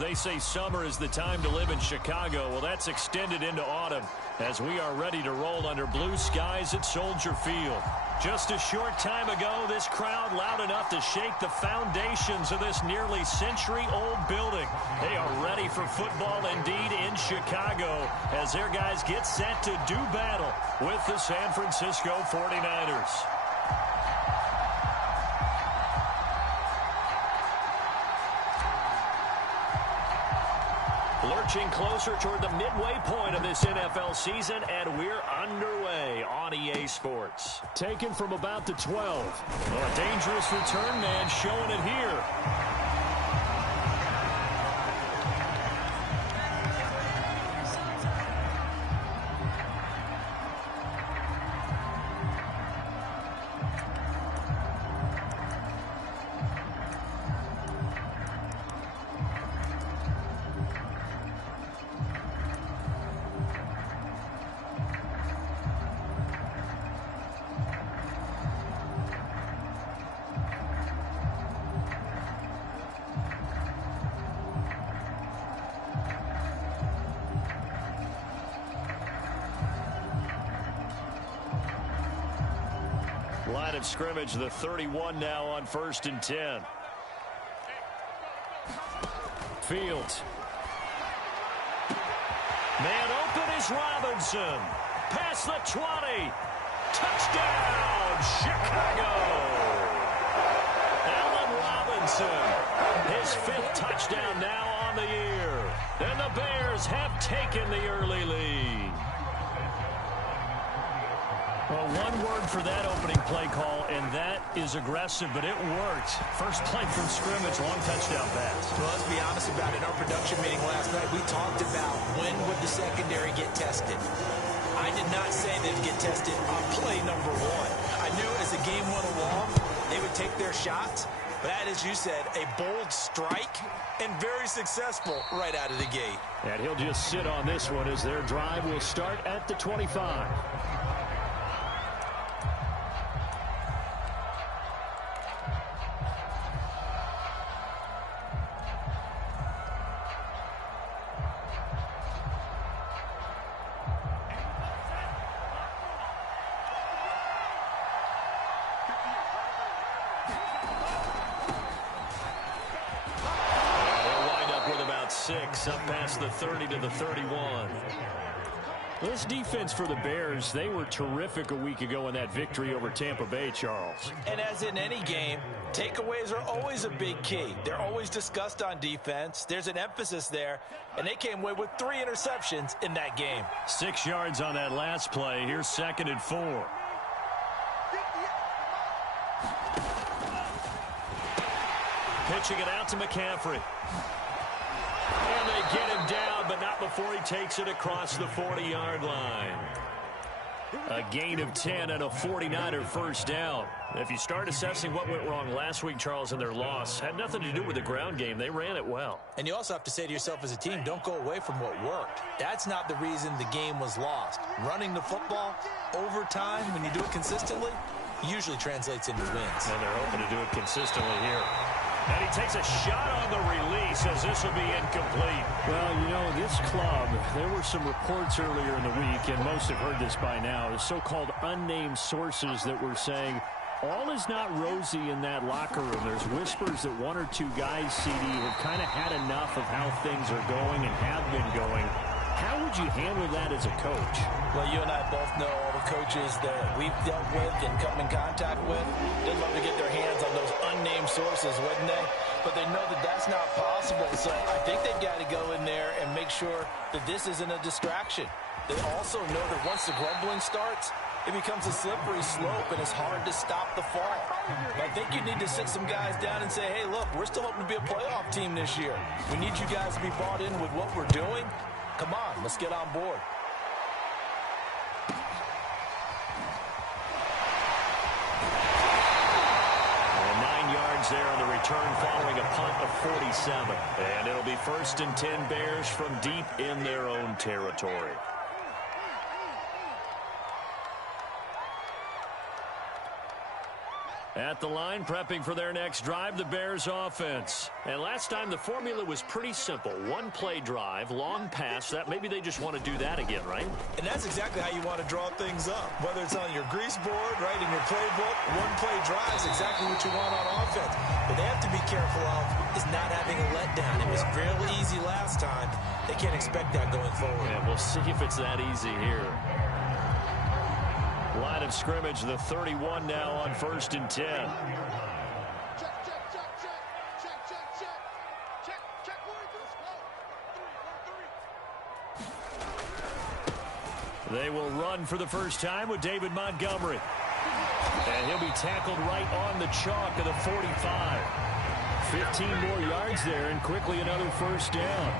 They say summer is the time to live in Chicago. Well, that's extended into autumn as we are ready to roll under blue skies at Soldier Field. Just a short time ago, this crowd loud enough to shake the foundations of this nearly century-old building. They are ready for football indeed in Chicago as their guys get set to do battle with the San Francisco 49ers. Lurching closer toward the midway point of this NFL season, and we're underway on EA Sports. Taken from about the 12. Well, a dangerous return man showing it here. Line of scrimmage, the 31 now on 1st and 10. Fields. Man open is Robinson. Past the 20. Touchdown, Chicago. Allen Robinson. His 5th touchdown now on the year. And the Bears have taken the early lead. Well, one word for that opening play call, and that is aggressive, but it worked. First play from scrimmage, long touchdown pass. Well, let's be honest about it. In our production meeting last night, we talked about when would the secondary get tested. I did not say they'd get tested on play number 1. I knew as the game went along, they would take their shots. But that, as you said, a bold strike and very successful right out of the gate. And he'll just sit on this one as their drive will start at the 25. Up past the 30 to the 31. This defense for the Bears, they were terrific a week ago in that victory over Tampa Bay, Charles. And as in any game, takeaways are always a big key. They're always discussed on defense. There's an emphasis there, and they came away with 3 interceptions in that game. 6 yards on that last play. Here's 2nd and 4. Pitching it out to McCaffrey. And they get him down, but not before he takes it across the 40-yard line. A gain of 10 and a 49er first down. If you start assessing what went wrong last week, Charles, in their loss, had nothing to do with the ground game. They ran it well. And you also have to say to yourself as a team, don't go away from what worked. That's not the reason the game was lost. Running the football over time, when you do it consistently, usually translates into wins. And they're hoping to do it consistently here. And he takes a shot on the release as this will be incomplete. Well, you know, this club, there were some reports earlier in the week, and most have heard this by now, the so-called unnamed sources that were saying all is not rosy in that locker room. There's whispers that 1 or 2 guys, CD, have kind of had enough of how things are going and have been going. How would you handle that as a coach? Well, you and I both know all the coaches that we've dealt with and come in contact with. They'd love to get their hands on those unnamed sources, wouldn't they? But they know that that's not possible. So I think they've got to go in there and make sure that this isn't a distraction. They also know that once the grumbling starts, it becomes a slippery slope, and it's hard to stop the fall. But I think you need to sit some guys down and say, hey, look, we're still hoping to be a playoff team this year. We need you guys to be bought in with what we're doing. Come on, let's get on board. And 9 yards there on the return following a punt of 47. And it'll be 1st and 10 Bears from deep in their own territory. At the line, prepping for their next drive, the Bears offense. And last time, the formula was pretty simple. One-play drive, long pass. That maybe they just want to do that again, right? And that's exactly how you want to draw things up. Whether it's on your grease board, right, in your playbook, one-play drive is exactly what you want on offense. What they have to be careful of is not having a letdown. It was real easy last time. They can't expect that going forward. Yeah, we'll see if it's that easy here. Line of scrimmage, the 31 now on 1st and 10. They will run for the first time with David Montgomery. And he'll be tackled right on the chalk of the 45. 15 more yards there and quickly another first down.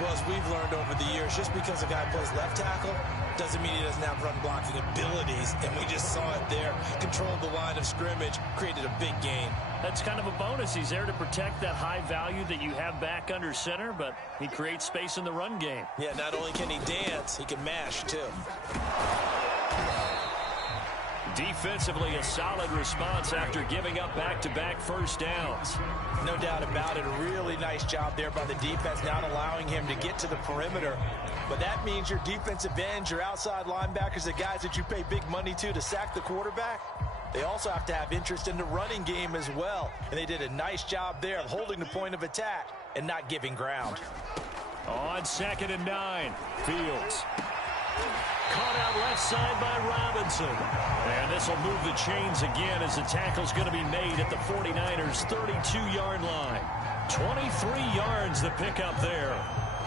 Well, as we've learned over the years, just because a guy plays left tackle doesn't mean he doesn't have run blocking abilities, and we just saw it there. Controlled the line of scrimmage, created a big gain. That's kind of a bonus. He's there to protect that high value that you have back under center, but he creates space in the run game. Yeah, not only can he dance, he can mash, too. Defensively, a solid response after giving up back-to-back first downs. No doubt about it. A really nice job there by the defense, not allowing him to get to the perimeter. But that means your defensive ends, your outside linebackers, the guys that you pay big money to sack the quarterback, they also have to have interest in the running game as well. And they did a nice job there of holding the point of attack and not giving ground. On 2nd and 9, Fields. Caught out left side by Robinson. And this will move the chains again as the tackle's going to be made at the 49ers' 32-yard line. 23 yards the pickup there.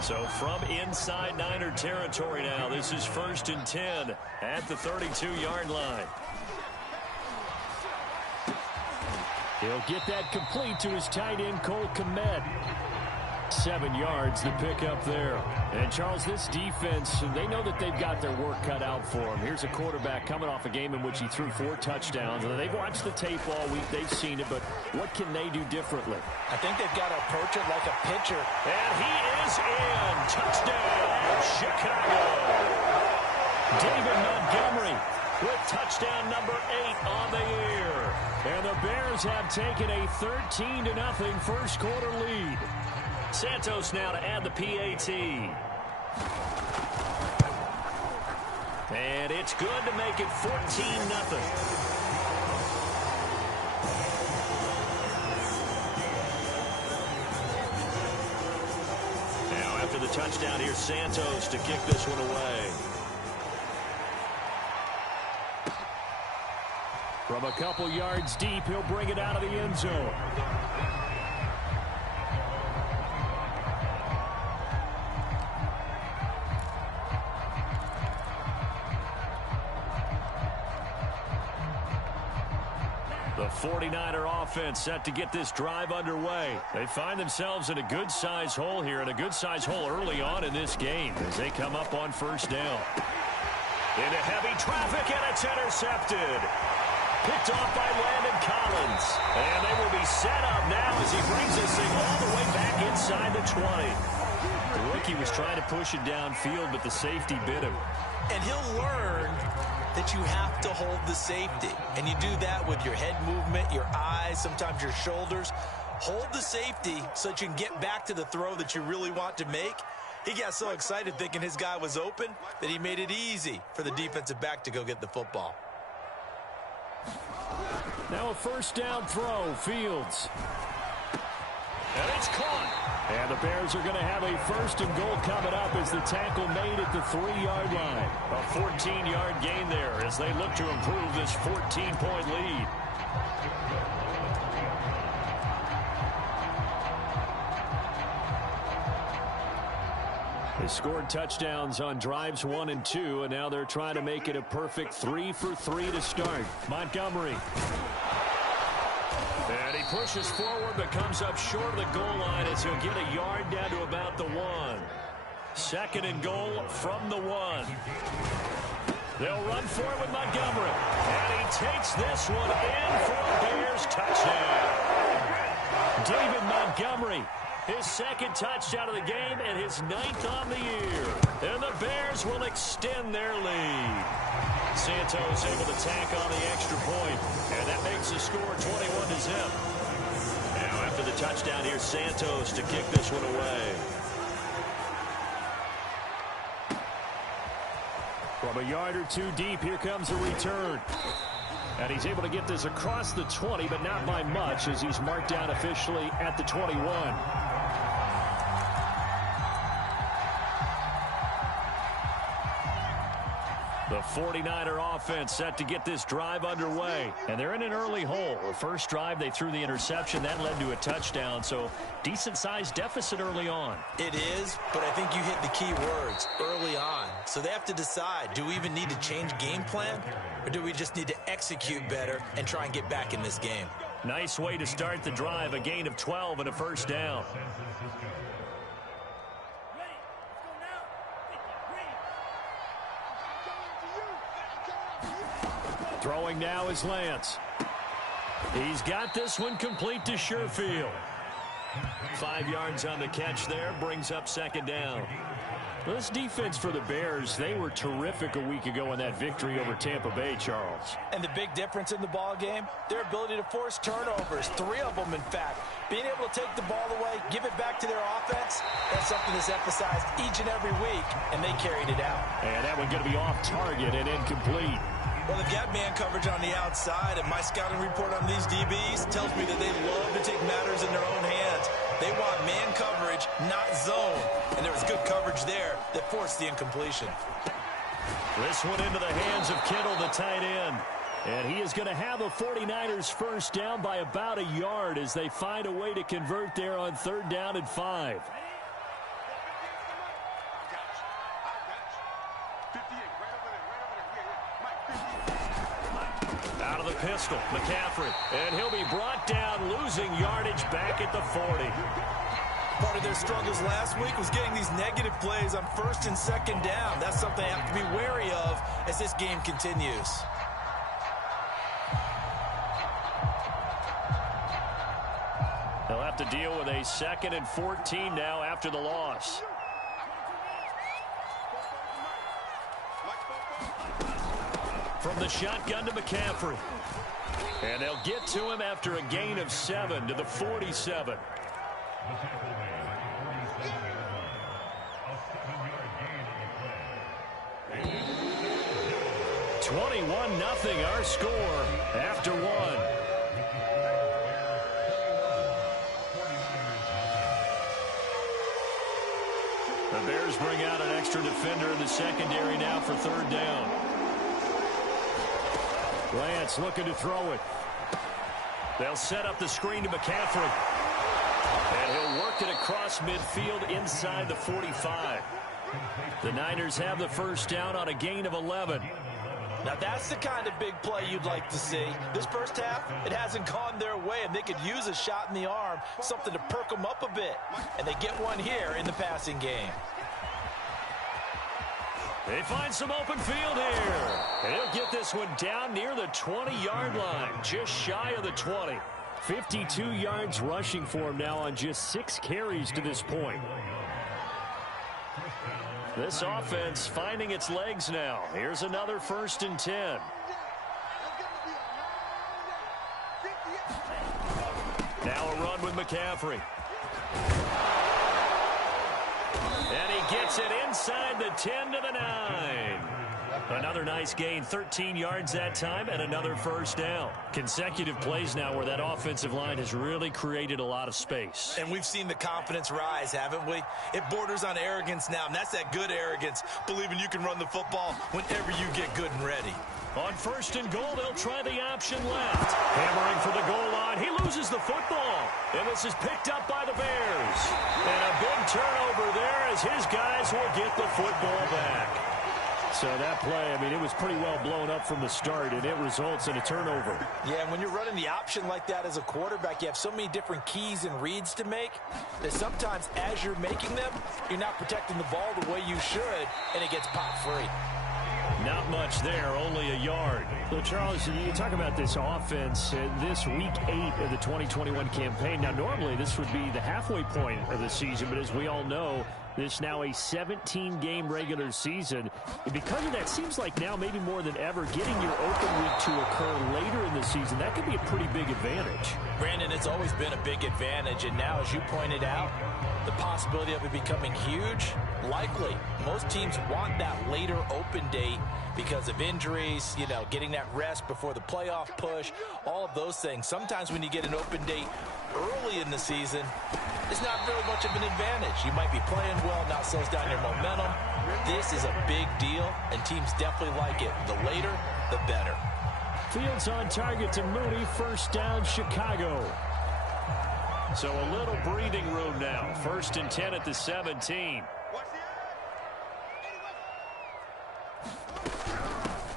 So from inside Niner territory now, this is 1st and 10 at the 32-yard line. He'll get that complete to his tight end, Cole Kmet. 7 yards the pickup there. And Charles, this defense, they know that they've got their work cut out for them. Here's a quarterback coming off a game in which he threw 4 touchdowns. And they've watched the tape all week. They've seen it, but what can they do differently? I think they've got to approach it like a pitcher. And he is in. Touchdown, Chicago. David Montgomery with touchdown number 8 on the year. And the Bears have taken a 13-0 first quarter lead. Santos now to add the PAT. And it's good to make it 14-0. Now after the touchdown, here's Santos to kick this one away. From a couple yards deep, he'll bring it out of the end zone. The 49er offense set to get this drive underway. They find themselves in a good-sized hole here, and a good-sized hole early on in this game as they come up on first down. Into heavy traffic, and it's intercepted. Picked off by Landon Collins. And they will be set up now as he brings this thing all the way back inside the 20. The rookie was trying to push it downfield, but the safety bit him. And he'll learn that you have to hold the safety. And you do that with your head movement, your eyes, sometimes your shoulders. Hold the safety so that you can get back to the throw that you really want to make. He got so excited thinking his guy was open that he made it easy for the defensive back to go get the football. Now a first down throw, Fields. And it's caught. And the Bears are going to have a 1st and goal coming up as the tackle made at the 3-yard line. A 14-yard gain there as they look to improve this 14-point lead. They scored touchdowns on drives 1 and 2, and now they're trying to make it a perfect 3 for 3 to start. Montgomery. And he pushes forward but comes up short of the goal line as he'll get a yard down to about the 1. 2nd and goal from the 1. They'll run for it with Montgomery. And he takes this one in for a Bears touchdown. David Montgomery His second touchdown of the game and his 9th on the year. And the Bears will extend their lead. Santos able to tack on the extra point, and that makes the score 21-0. Now after the touchdown, here's Santos to kick this one away. From a yard or two deep, here comes a return. And he's able to get this across the 20, but not by much, as he's marked down officially at the 21. The 49er offense set to get this drive underway. And they're in an early hole. The first drive, they threw the interception. That led to a touchdown. So decent-sized deficit early on. It is, but I think you hit the key words, early on. So they have to decide, do we even need to change game plan? Or do we just need to execute better and try and get back in this game? Nice way to start the drive. A gain of 12 and a first down. Throwing now is Lance. He's got this one complete to Sherfield. 5 yards on the catch there, brings up second down. Well, this defense for the Bears, they were terrific a week ago in that victory over Tampa Bay, Charles. And the big difference in the ball game, their ability to force turnovers, 3 of them in fact. Being able to take the ball away, give it back to their offense, that's something that's emphasized each and every week, and they carried it out. And that one going to be off target and incomplete. Well, they've got man coverage on the outside, and my scouting report on these DBs tells me that they love to take matters in their own hands. They want man coverage, not zone. And there was good coverage there that forced the incompletion. This one into the hands of Kittle, the tight end. And he is going to have the 49ers first down by about a yard as they find a way to convert there on 3rd down and 5. Out of the pistol, McCaffrey. And he'll be brought down, losing yardage back at the 40. Part of their struggles last week was getting these negative plays on 1st and 2nd down. That's something they have to be wary of as this game continues. They'll have to deal with a 2nd and 14 now after the loss. From the shotgun to McCaffrey. And they'll get to him after a gain of 7 to the 47. 21-0 our score after 1. The Bears bring out an extra defender in the secondary now for 3rd down. Lance looking to throw it. They'll set up the screen to McCaffrey. And he'll work it across midfield inside the 45. The Niners have the first down on a gain of 11. Now that's the kind of big play you'd like to see. This first half, it hasn't gone their way, and they could use a shot in the arm, something to perk them up a bit. And they get one here in the passing game. They find some open field here. And he'll get this one down near the 20-yard line, just shy of the 20. 52 yards rushing for him now on just 6 carries to this point. This offense finding its legs now. Here's another 1st and 10. Now a run with McCaffrey. And he gets it inside the 10 to the 9. Another nice gain, 13 yards that time, and another first down. Consecutive plays now where that offensive line has really created a lot of space. And we've seen the confidence rise, haven't we? It borders on arrogance now, and that's that good arrogance, believing you can run the football whenever you get good and ready. On 1st and goal, they'll try the option left. Hammering for the goal line. He loses the football. And this is picked up by the Bears. And a big turnover there as his guys will get the football back. So that play, I mean, it was pretty well blown up from the start, and it results in a turnover. Yeah, and when you're running the option like that as a quarterback, you have so many different keys and reads to make that sometimes as you're making them, you're not protecting the ball the way you should, and it gets popped free. Not much there, only a yard. So, Charles, you talk about this offense, this Week 8 of the 2021 campaign. Now, normally this would be the halfway point of the season, but as we all know, this now a 17-game regular season. And because of that, seems like now maybe more than ever, getting your open week to occur later in the season, that could be a pretty big advantage. Brandon, it's always been a big advantage, and now, as you pointed out, the possibility of it becoming huge, likely. Most teams want that later open date because of injuries, you know, getting that rest before the playoff push, all of those things. Sometimes when you get an open date early in the season, it's not really much of an advantage. You might be playing well, now slows down your momentum. This is a big deal, and teams definitely like it. The later, the better. Fields on target to Mooney, first down, Chicago. So a little breathing room now. 1st and 10 at the 17.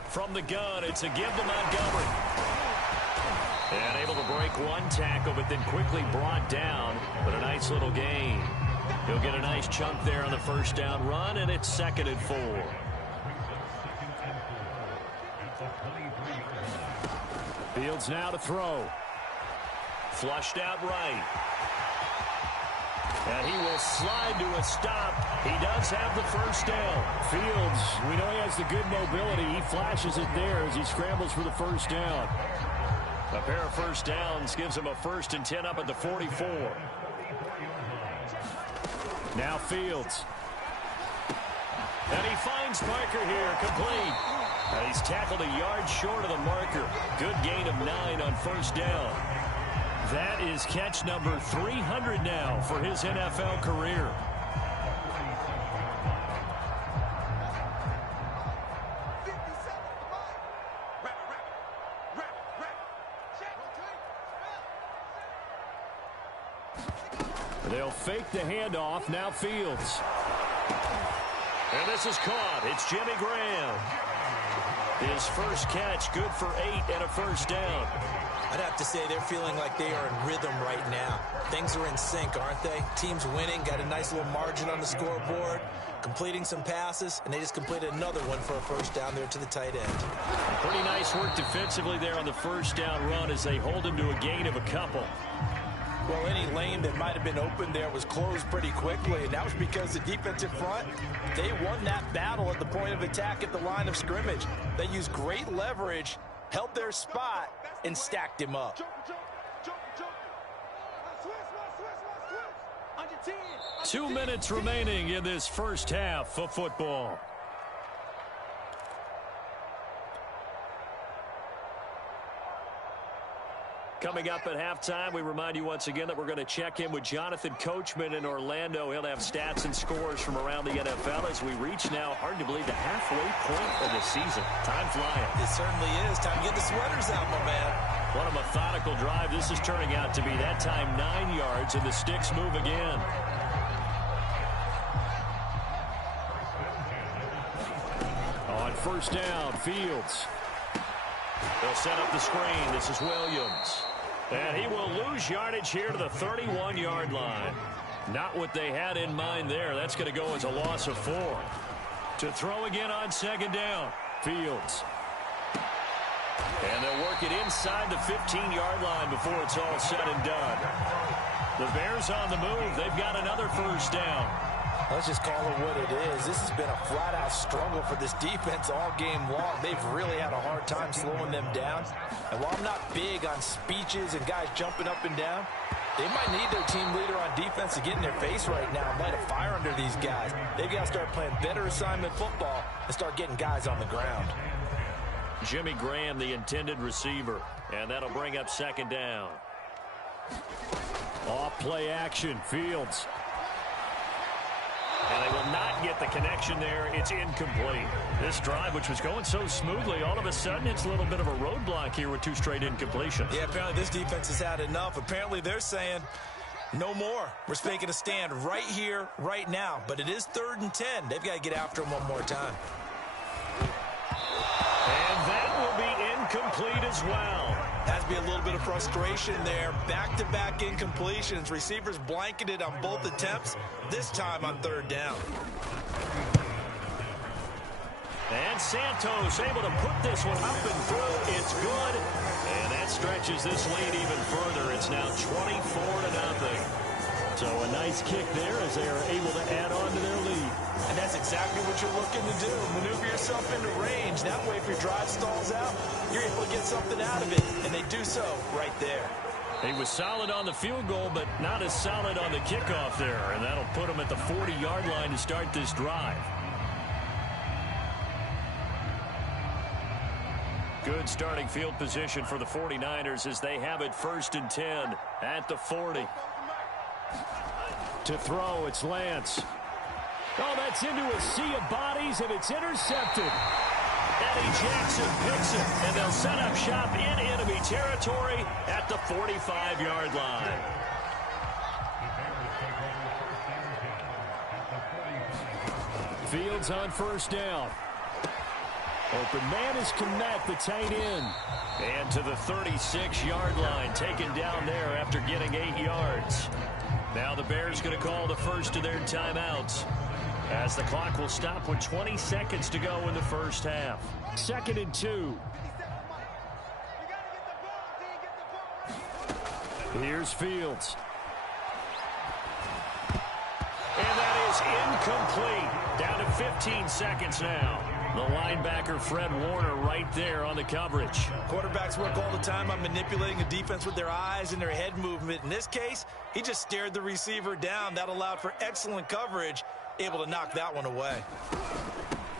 From the gun, it's a give to Montgomery. And able to break one tackle, but then quickly brought down. But a nice little gain. He'll get a nice chunk there on the first down run, and it's 2nd and 4. Fields now to throw. Flushed out right. And he will slide to a stop. He does have the first down. Fields, we know he has the good mobility. He flashes it there as he scrambles for the first down. A pair of first downs gives him a 1st and 10 up at the 44. Now Fields. And he finds Parker here, complete. And he's tackled a yard short of the marker. Good gain of 9 on first down. That is catch number 300 now for his NFL career. They'll fake the handoff. Now Fields. And this is caught. It's Jimmy Graham. His first catch, good for 8 and a first down. I'd have to say they're feeling like they are in rhythm right now. Things are in sync, aren't they? Team's winning, got a nice little margin on the scoreboard, completing some passes, and they just completed another one for a first down there to the tight end. Pretty nice work defensively there on the first down run as they hold him to a gain of a couple. Well, any lane that might have been open there was closed pretty quickly, and that was because the defensive front, they won that battle at the point of attack at the line of scrimmage. They used great leverage, held their spot, and stacked him up. 2 minutes remaining in this first half of football. Coming up at halftime, we remind you once again that we're going to check in with Jonathan Coachman in Orlando. He'll have stats and scores from around the NFL as we reach now, hard to believe, the halfway point of the season. Time flying. It certainly is. Time to get the sweaters out, my man. What a methodical drive this is turning out to be. That time 9 yards, and the sticks move again. On first down, Fields. They'll set up the screen. This is Williams. And he will lose yardage here to the 31-yard line. Not what they had in mind there. That's going to go as a loss of 4. To throw again on second down, Fields. And they'll work it inside the 15-yard line before it's all said and done. The Bears on the move. They've got another first down. Let's just call it what it is. This has been a flat-out struggle for this defense all game long. They've really had a hard time slowing them down. And while I'm not big on speeches and guys jumping up and down, they might need their team leader on defense to get in their face right now and light a fire under these guys. They've got to start playing better assignment football and start getting guys on the ground. Jimmy Graham, the intended receiver. And that'll bring up second down. Off play action, Fields. And they will not get the connection there. It's incomplete. This drive, which was going so smoothly, all of a sudden it's a little bit of a roadblock here with 2 straight incompletions. Yeah, apparently this defense has had enough. Apparently they're saying no more. We're making a stand right here, right now. But it is 3rd and 10. They've got to get after him one more time. And that will be incomplete as well. Has to be a little bit of frustration there. Back-to-back incompletions. Receivers blanketed on both attempts, this time on 3rd down. And Santos able to put this one up and through. It's good. And that stretches this lead even further. It's now 24-0. So a nice kick there as they are able to add on to their lead. And that's exactly what you're looking to do. Maneuver yourself into range. That way, if your drive stalls out, you're able to get something out of it. And they do so right there. He was solid on the field goal, but not as solid on the kickoff there. And that'll put him at the 40-yard line to start this drive. Good starting field position for the 49ers as they have it 1st and 10 at the 40. To throw, it's Lance. Oh, that's into a sea of bodies, and it's intercepted. Eddie Jackson picks it, and they'll set up shop in enemy territory at the 45-yard line. Fields on 1st down. Open man is Kmet, the tight end. And to the 36-yard line, taken down there after getting 8 yards. Now the Bears going to call the first of their timeouts, as the clock will stop with 20 seconds to go in the first half. 2nd and 2. Here's Fields. And that is incomplete. Down to 15 seconds now. The linebacker, Fred Warner, right there on the coverage. Quarterbacks work all the time on manipulating the defense with their eyes and their head movement. In this case, he just stared the receiver down. That allowed for excellent coverage, able to knock that one away.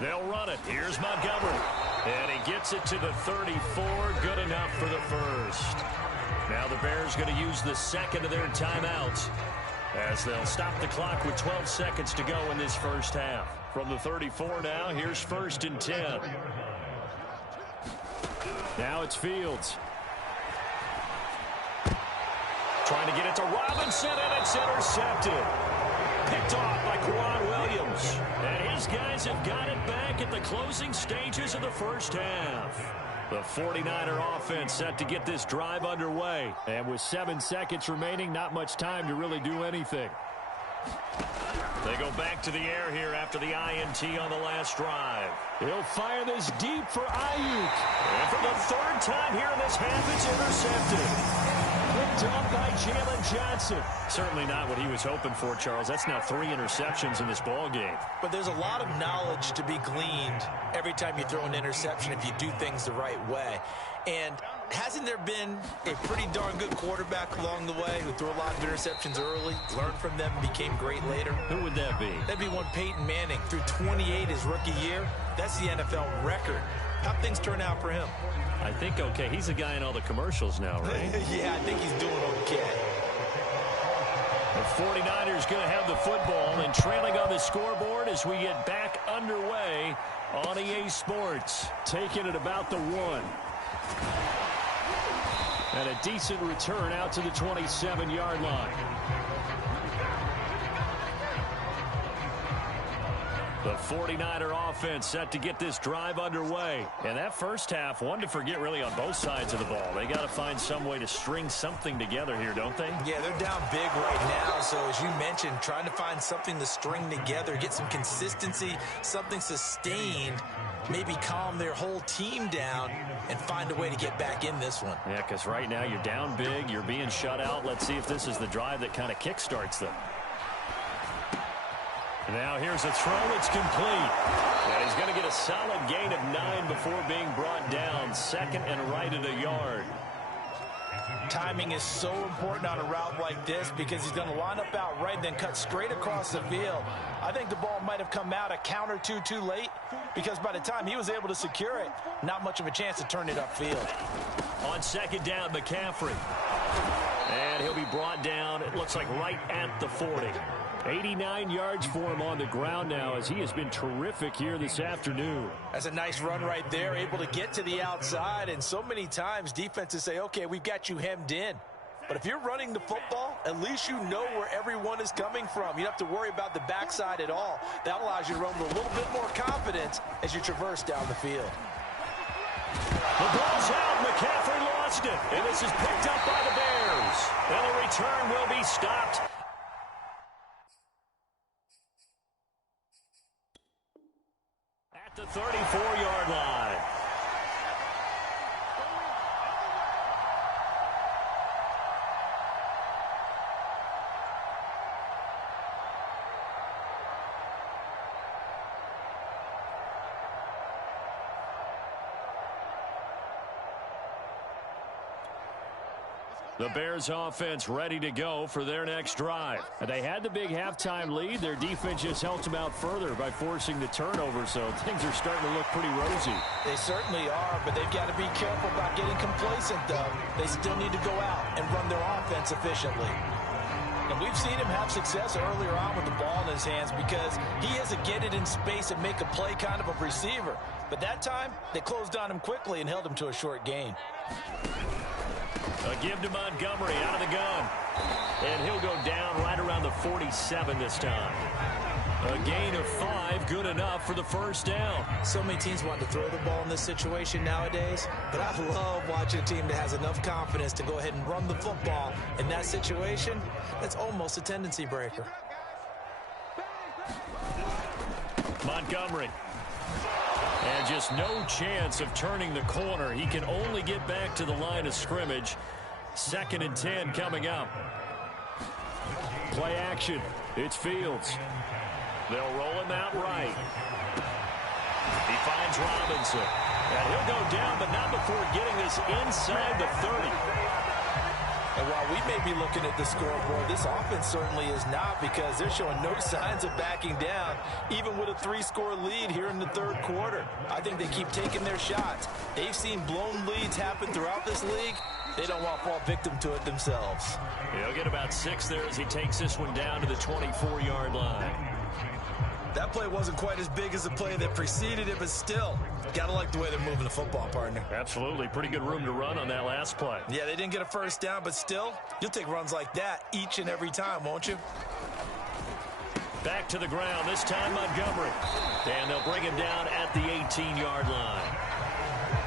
They'll run it. Here's Montgomery. And he gets it to the 34. Good enough for the first. Now the Bears going to use the second of their timeouts, as they'll stop the clock with 12 seconds to go in this first half. From the 34 now, here's 1st and 10. Now it's Fields. Trying to get it to Robinson, and it's intercepted. Picked off by Quan Williams. And his guys have got it back at the closing stages of the first half. The 49er offense set to get this drive underway. And with 7 seconds remaining, not much time to really do anything. They go back to the air here after the INT on the last drive. He'll fire this deep for Ayuk. And for the 3rd time here in this half, it's intercepted. Picked off by Jalen Johnson. Certainly not what he was hoping for, Charles. That's now 3 interceptions in this ball game. But there's a lot of knowledge to be gleaned every time you throw an interception if you do things the right way. And hasn't there been a pretty darn good quarterback along the way who threw a lot of interceptions early, learned from them, became great later? Who would that be? That'd be one Peyton Manning. Threw 28 his rookie year. That's the NFL record. How'd things turn out for him? I think okay. He's a guy in all the commercials now, right? Yeah, I think he's doing okay. The 49ers going to have the football and trailing on the scoreboard as we get back underway on EA Sports. Taking it about the 1. And a decent return out to the 27-yard line. The 49er offense set to get this drive underway. And that first half, one to forget really on both sides of the ball. They got to find some way to string something together here, don't they? Yeah, they're down big right now. So as you mentioned, trying to find something to string together, get some consistency, something sustained, maybe calm their whole team down and find a way to get back in this one. Yeah, because right now you're down big, you're being shut out. Let's see if this is the drive that kind of kickstarts them. Now here's a throw. It's complete. And he's going to get a solid gain of 9 before being brought down. 2nd and right at a yard. Timing is so important on a route like this because he's going to line up out right, then cut straight across the field. I think the ball might have come out a count or two too late because by the time he was able to secure it, not much of a chance to turn it upfield. On 2nd down, McCaffrey. And he'll be brought down, it looks like right at the 40. 89 yards for him on the ground now as he has been terrific here this afternoon. That's a nice run right there, able to get to the outside. And so many times defenses say, okay, we've got you hemmed in. But if you're running the football, at least you know where everyone is coming from. You don't have to worry about the backside at all. That allows you to run with a little bit more confidence as you traverse down the field. The ball's out. McCaffrey lost it. And this is picked up by the Bears. And the return will be stopped. At the 34 The Bears offense ready to go for their next drive. They had the big halftime lead. Their defense just helped them out further by forcing the turnover, so things are starting to look pretty rosy. They certainly are, but they've got to be careful about getting complacent, though. They still need to go out and run their offense efficiently. And we've seen him have success earlier on with the ball in his hands because he has to get it in space and make a play kind of a receiver. But that time, they closed on him quickly and held him to a short gain. A give to Montgomery out of the gun. And he'll go down right around the 47 this time. A gain of 5, good enough for the first down. So many teams want to throw the ball in this situation nowadays, but I love watching a team that has enough confidence to go ahead and run the football. In that situation, that's almost a tendency breaker. Montgomery. And just no chance of turning the corner. He can only get back to the line of scrimmage. 2nd and 10 coming up. Play action. It's Fields. They'll roll him out right. He finds Robinson. And he'll go down, but not before getting this inside the 30. And while we may be looking at the scoreboard, this offense certainly is not, because they're showing no signs of backing down, even with a 3-score lead here in the third quarter. I think they keep taking their shots. They've seen blown leads happen throughout this league. They don't want to fall victim to it themselves. He'll get about 6 there as he takes this one down to the 24-yard line. That play wasn't quite as big as the play that preceded it, but still, gotta like the way they're moving the football, partner. Absolutely. Pretty good room to run on that last play. Yeah, they didn't get a first down, but still, you'll take runs like that each and every time, won't you? Back to the ground, this time Montgomery. And they'll bring him down at the 18-yard line.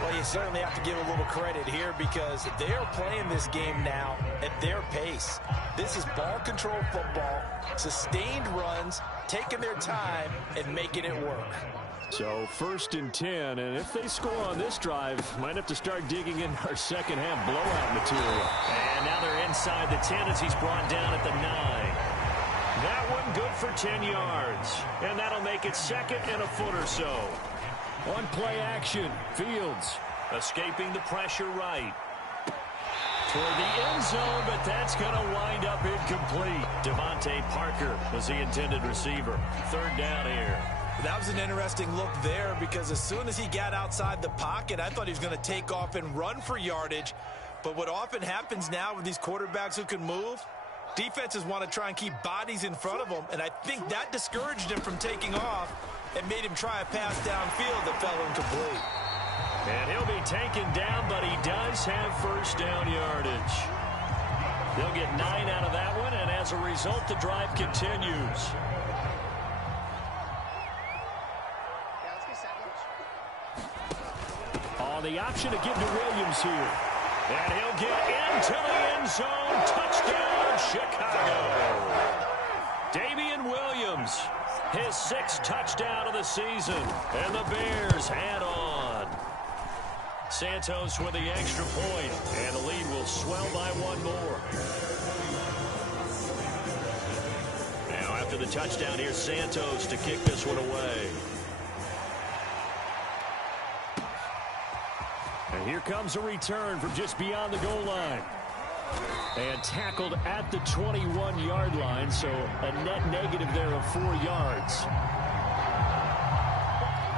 Well, you certainly have to give a little credit here because they are playing this game now at their pace. This is ball control football, sustained runs, taking their time and making it work. So 1st and 10, and if they score on this drive, might have to start digging in our second half blowout material. And now they're inside the 10 as he's brought down at the 9. That one good for 10 yards. And that'll make it 2nd and a foot or so. On play action, Fields escaping the pressure right. Toward the end zone, but that's going to wind up incomplete. Devontae Parker was the intended receiver. 3rd down here. That was an interesting look there because as soon as he got outside the pocket, I thought he was going to take off and run for yardage. But what often happens now with these quarterbacks who can move, defenses want to try and keep bodies in front of them, and I think that discouraged him from taking off and made him try a pass downfield that fell incomplete. And he'll be taken down, but he does have first down yardage. They'll get 9 out of that one, and as a result, the drive continues. On the option to give to Williams here. And he'll get into the end zone. Touchdown, Chicago. Damian Williams, his 6th touchdown of the season. And the Bears add on. Santos with the extra point, and the lead will swell by 1 more. Now after the touchdown, here's Santos to kick this one away. And here comes a return from just beyond the goal line. And tackled at the 21-yard line, so a net negative there of 4 yards.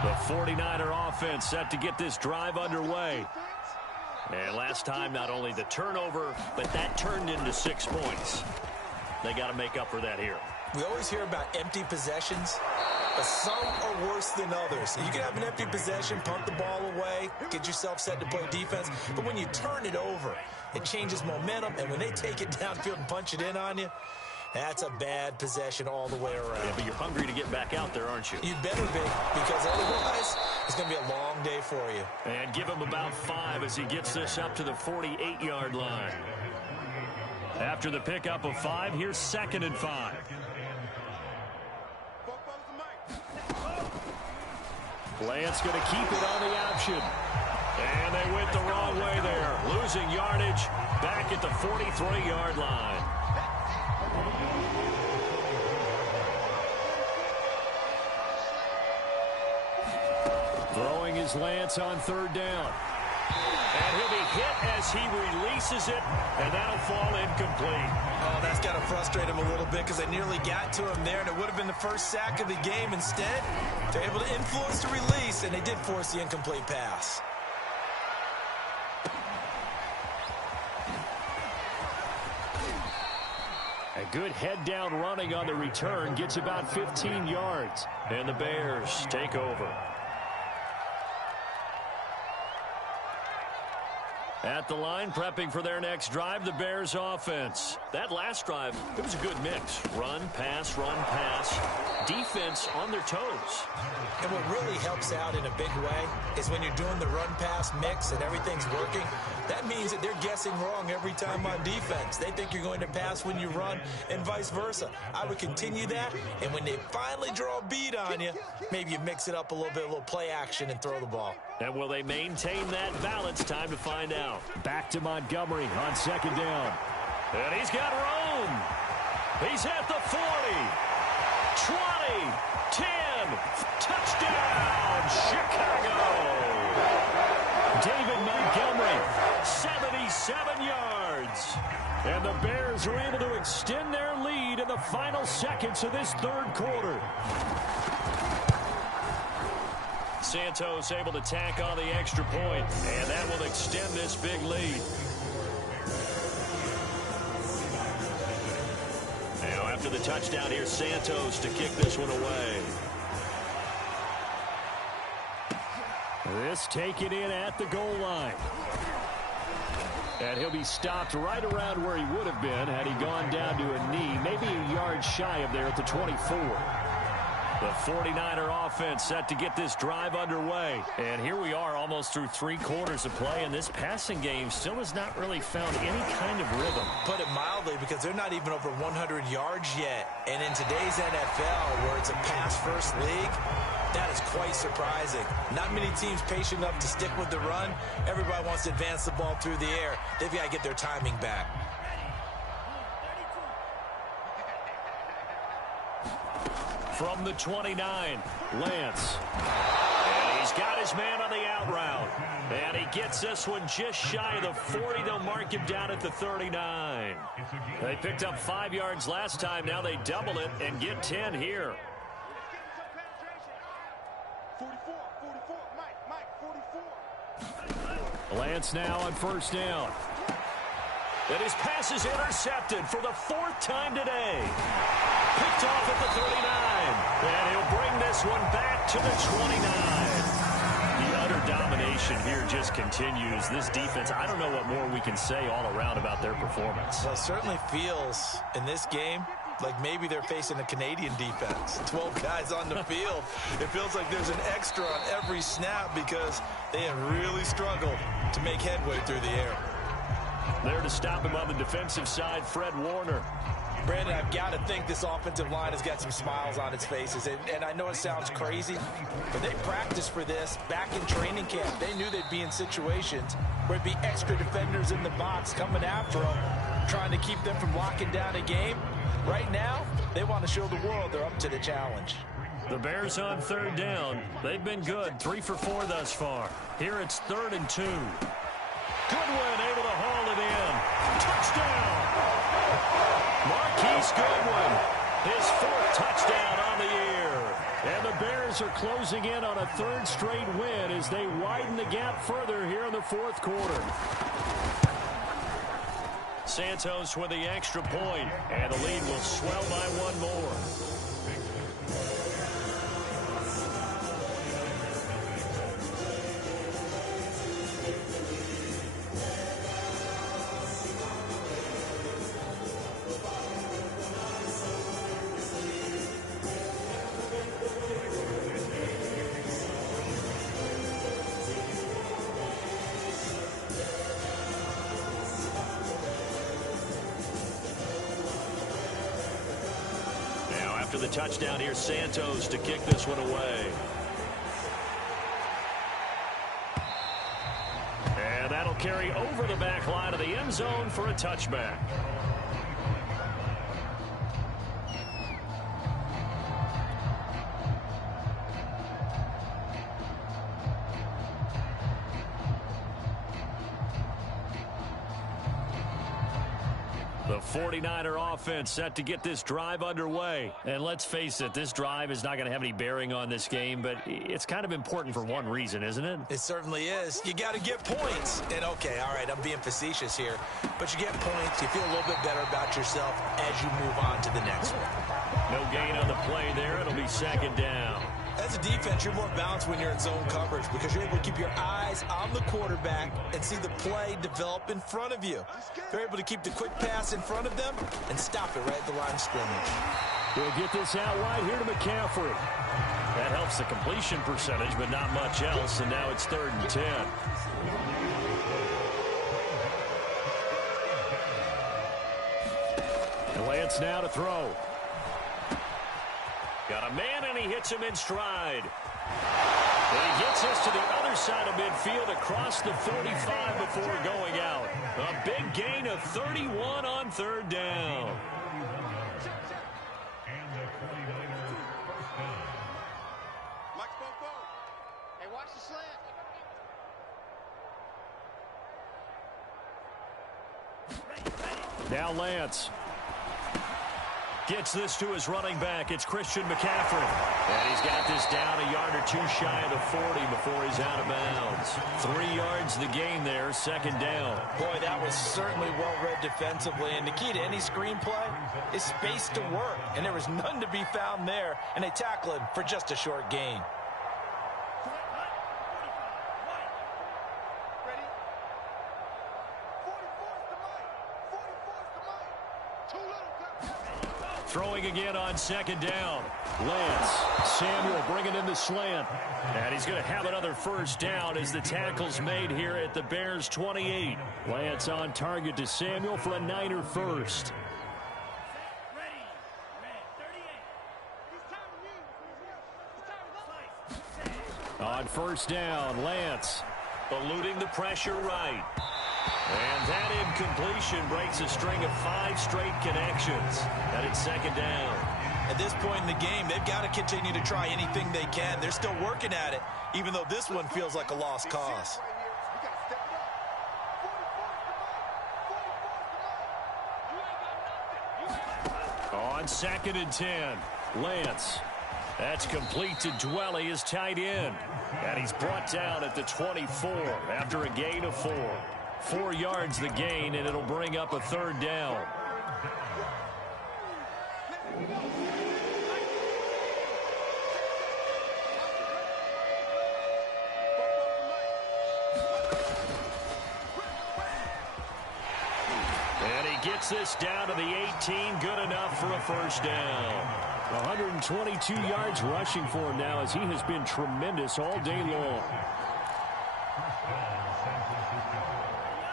The 49er offense set to get this drive underway. And last time, not only the turnover, but that turned into 6 points. They got to make up for that here. We always hear about empty possessions, but some are worse than others. You can have an empty possession, punt the ball away, get yourself set to play defense, but when you turn it over, it changes momentum, and when they take it downfield and punch it in on you, that's a bad possession all the way around. Yeah, but you're hungry to get back out there, aren't you? You'd better be, because otherwise it's going to be a long day for you. And give him about 5 as he gets this up to the 48-yard line. After the pickup of 5, here's 2nd and 5. Lance going to keep it on the option. And they went the wrong way there. Losing yardage back at the 43-yard line. Throwing his Lance on 3rd down. And he'll be hit as he releases it, and that'll fall incomplete. Oh, that's got to frustrate him a little bit because they nearly got to him there, and it would have been the first sack of the game. Instead, they're able to influence the release, and they did force the incomplete pass. A good head-down running on the return gets about 15 yards. And the Bears take over. At the line, prepping for their next drive, the Bears offense. That last drive, it was a good mix. Run, pass, defense on their toes. And what really helps out in a big way is when you're doing the run-pass mix and everything's working, that means that they're guessing wrong every time on defense. They think you're going to pass when you run and vice versa. I would continue that, and when they finally draw a bead on you, maybe you mix it up a little bit, a little play action and throw the ball. And will they maintain that balance? Time to find out. Back to Montgomery on second down. And he's got room. He's at the 40, 20, 10, touchdown, Chicago. David Montgomery, 77 yards. And the Bears are able to extend their lead in the final seconds of this third quarter. Santos able to tack on the extra point, and that will extend this big lead. Now after the touchdown, here's Santos to kick this one away. This taken in at the goal line. And he'll be stopped right around where he would have been had he gone down to a knee, maybe a yard shy of there at the 24. The 49er offense set to get this drive underway. And here we are almost through 3 quarters of play, and this passing game still has not really found any kind of rhythm. Put it mildly, because they're not even over 100 yards yet. And in today's NFL, where it's a pass-first league, that is quite surprising. Not many teams patient enough to stick with the run. Everybody wants to advance the ball through the air. They've got to get their timing back. From the 29, Lance. And he's got his man on the out route. And he gets this one just shy of the 40. They'll mark him down at the 39. They picked up 5 yards last time. Now they double it and get 10 here. 44, Mike, 44. Lance now on first down. And his pass is intercepted for the 4th time today. Picked off at the 39. And he'll bring this one back to the 29. The utter domination here just continues. This defense, I don't know what more we can say all around about their performance. Well, it certainly feels in this game like maybe they're facing a Canadian defense. 12 guys on the field. It feels like there's an extra on every snap because they have really struggled to make headway through the air. There to stop him on the defensive side, Fred Warner. Brandon, I've got to think this offensive line has got some smiles on its faces. And I know it sounds crazy, but they practiced for this back in training camp. They knew they'd be in situations where it'd be extra defenders in the box coming after them, trying to keep them from locking down a game. Right now, they want to show the world they're up to the challenge. The Bears on third down. They've been good, 3 for 4 thus far. Here it's 3rd and 2. Goodwin able to haul it in. Touchdown! Marquise Goodwin, his 4th touchdown on the year. And the Bears are closing in on a 3rd straight win as they widen the gap further here in the 4th quarter. Santos with the extra point, and the lead will swell by 1 more. The touchdown here, Santos to kick this one away. And that'll carry over the back line of the end zone for a touchback. The 49er offense set to get this drive underway. And let's face it, this drive is not going to have any bearing on this game, but it's kind of important for one reason, isn't it? It certainly is. You got to get points. And, okay, all right, I'm being facetious here. But you get points, you feel a little bit better about yourself as you move on to the next one. No gain on the play there. It'll be second down. As a defense, you're more balanced when you're in zone coverage because you're able to keep your eyes on the quarterback and see the play develop in front of you. They're able to keep the quick pass in front of them and stop it right at the line of scrimmage. We'll get this out wide here to McCaffrey. That helps the completion percentage, but not much else, and now it's 3rd and 10. And Lance now to throw. Got a man, and he hits him in stride. And he gets us to the other side of midfield across the 45 before going out. A big gain of 31 on 3rd down. Hey, watch the slant. Now Lance gets this to his running back. It's Christian McCaffrey. And he's got this down a yard or two shy of the 40 before he's out of bounds. 3 yards the gain there, 2nd down. Boy, that was certainly well-read defensively. And the key to any screenplay is space to work. And there was none to be found there. And they tackle him for just a short gain. Throwing again on 2nd down. Lance. Samuel bringing in the slant. And he's going to have another 1st down as the tackle's made here at the Bears' 28. Lance on target to Samuel for a Niner first. On 1st down, Lance eluding the pressure right. And that incompletion breaks a string of 5 straight connections. And it's 2nd down. At this point in the game, they've got to continue to try anything they can. They're still working at it, even though this one feels like a lost cause. On 2nd and 10, Lance. That's complete to Dwelly, his tight end. And he's brought down at the 24 after a gain of 4. 4 yards the gain, and it'll bring up a 3rd down. And he gets this down to the 18, good enough for a 1st down. 122 yards rushing for him now as he has been tremendous all day long.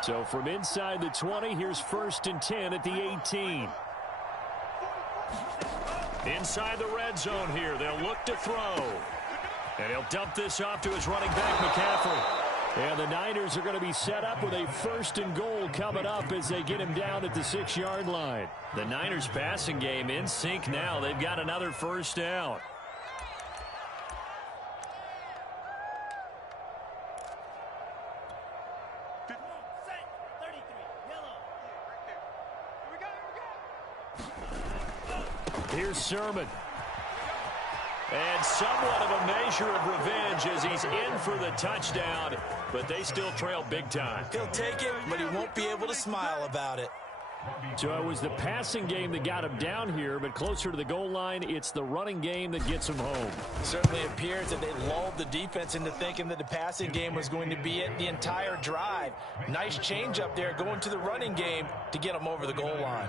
So from inside the 20, here's 1st and 10 at the 18. Inside the red zone here, they'll look to throw. And he'll dump this off to his running back, McCaffrey. And the Niners are going to be set up with a 1st and goal coming up as they get him down at the 6-yard line. The Niners passing game in sync now. They've got another 1st down. Here's Sermon. And somewhat of a measure of revenge as he's in for the touchdown, but they still trail big time. He'll take it, but he won't be able to smile about it. So it was the passing game that got him down here, but closer to the goal line, it's the running game that gets him home. It certainly appears that they lulled the defense into thinking that the passing game was going to be it the entire drive. Nice change up there going to the running game to get him over the goal line.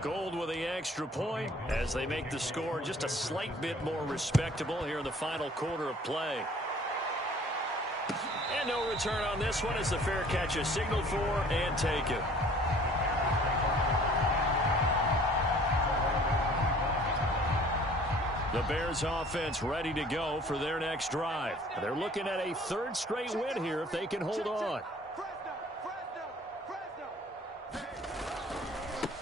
Gold with the extra point as they make the score just a slight bit more respectable here in the final quarter of play. And no return on this one as the fair catch is signaled for and taken. The Bears offense ready to go for their next drive. They're looking at a 3rd straight win here if they can hold on.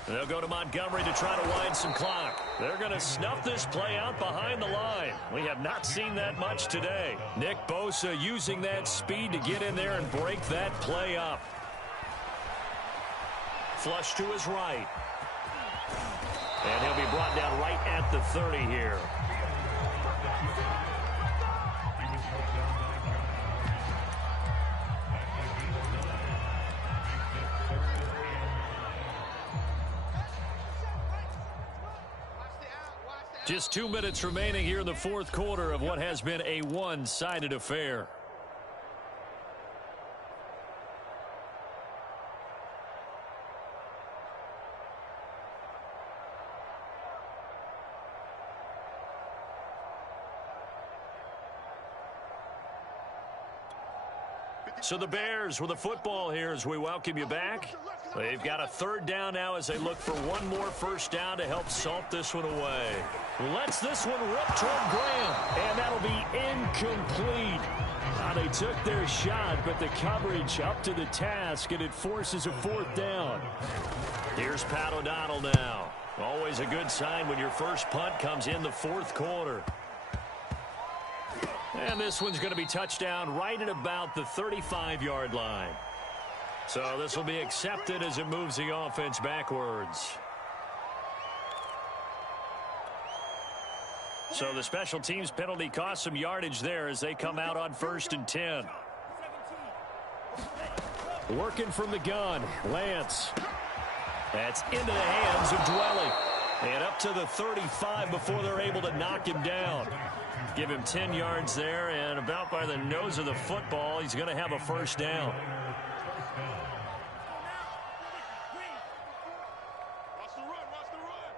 They'll go to Montgomery to try to wind some clock. They're going to snuff this play out behind the line. We have not seen that much today. Nick Bosa using that speed to get in there and break that play up. flush to his right. And he'll be brought down right at the 30 here. Just 2 minutes remaining here in the fourth quarter of what has been a one-sided affair. So the Bears with the football here as we welcome you back. They've got a third down now as they look for one more first down to help salt this one away. Lets this one rip toward Graham, and that'll be incomplete. Now they took their shot, but the coverage up to the task, and it forces a fourth down. Here's Pat O'Donnell now. Always a good sign when your first punt comes in the fourth quarter. And this one's going to be touchdown right at about the 35-yard line. So this will be accepted as it moves the offense backwards. So the special teams penalty cost some yardage there as they come out on 1st and 10. Working from the gun, Lance. That's into the hands of Dwelly. And up to the 35 before they're able to knock him down. Give him 10 yards there, and about by the nose of the football, he's going to have a first down. Watch the run, watch the run.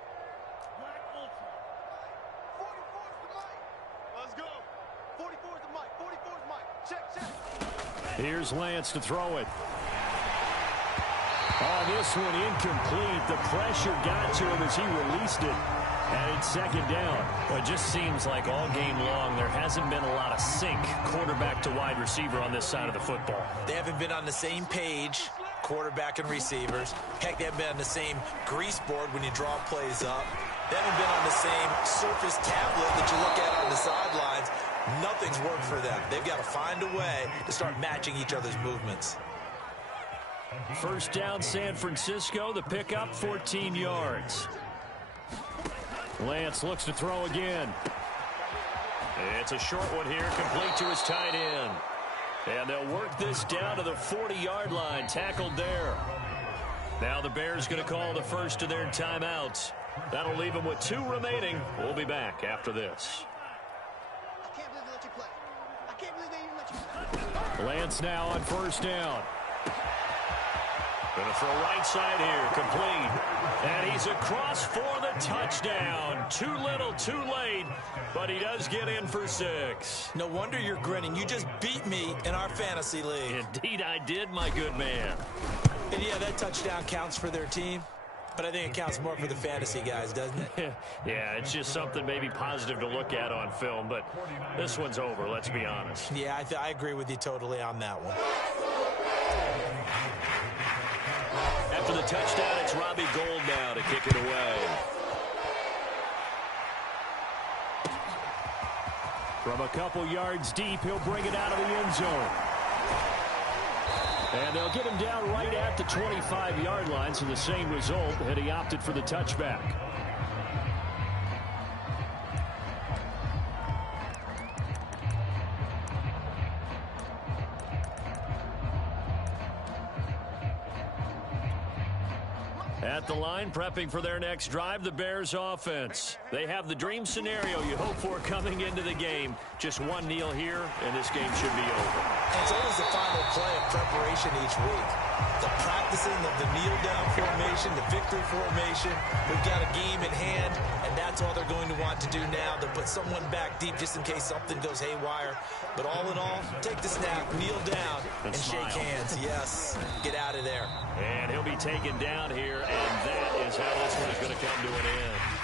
Black Ultra. 44's the mic. Let's go. 44's the mic, 44's the mic. Check, check. Here's Lance to throw it. Oh, this one incomplete. The pressure got to him as he released it. And it's second down. Well, it just seems like all game long there hasn't been a lot of sync quarterback to wide receiver on this side of the football. They haven't been on the same page, quarterback and receivers. Heck, they haven't been on the same grease board when you draw plays up. They haven't been on the same surface tablet that you look at on the sidelines. Nothing's worked for them. They've got to find a way to start matching each other's movements. First down, San Francisco. The pickup, 14 yards. Lance looks to throw again. It's a short one here, complete to his tight end. And they'll work this down to the 40-yard line, tackled there. Now the Bears going to call the first of their timeouts. That'll leave them with 2 remaining. We'll be back after this. I can't believe they let you play. I can't believe they even let you play. Lance now on first down. Going to throw right side here, complete. And he's across for the touchdown. Too little, too late, but he does get in for 6. No wonder you're grinning. You just beat me in our fantasy league. Indeed I did, my good man. And yeah, that touchdown counts for their team, but I think it counts more for the fantasy guys, doesn't it? Yeah, it's just something maybe positive to look at on film, but this one's over, let's be honest. Yeah, I agree with you totally on that one. After the touchdown, it's Robbie Gould now to kick it away. From a couple yards deep, he'll bring it out of the end zone. And they'll get him down right at the 25-yard line, so the same result, and he opted for the touchback. At the line, prepping for their next drive, the Bears offense. They have the dream scenario you hope for coming into the game. Just one kneel here, and this game should be over. And it's always the final play of preparation each week. The practicing of the kneel-down formation, the victory formation. We've got a game in hand, and that's all they're going to want to do now. They'll put someone back deep just in case something goes haywire. But all in all, take the snap, kneel down, and shake hands. Yes, get out of there. And he'll be taken down here, and that is how this one is going to come to an end.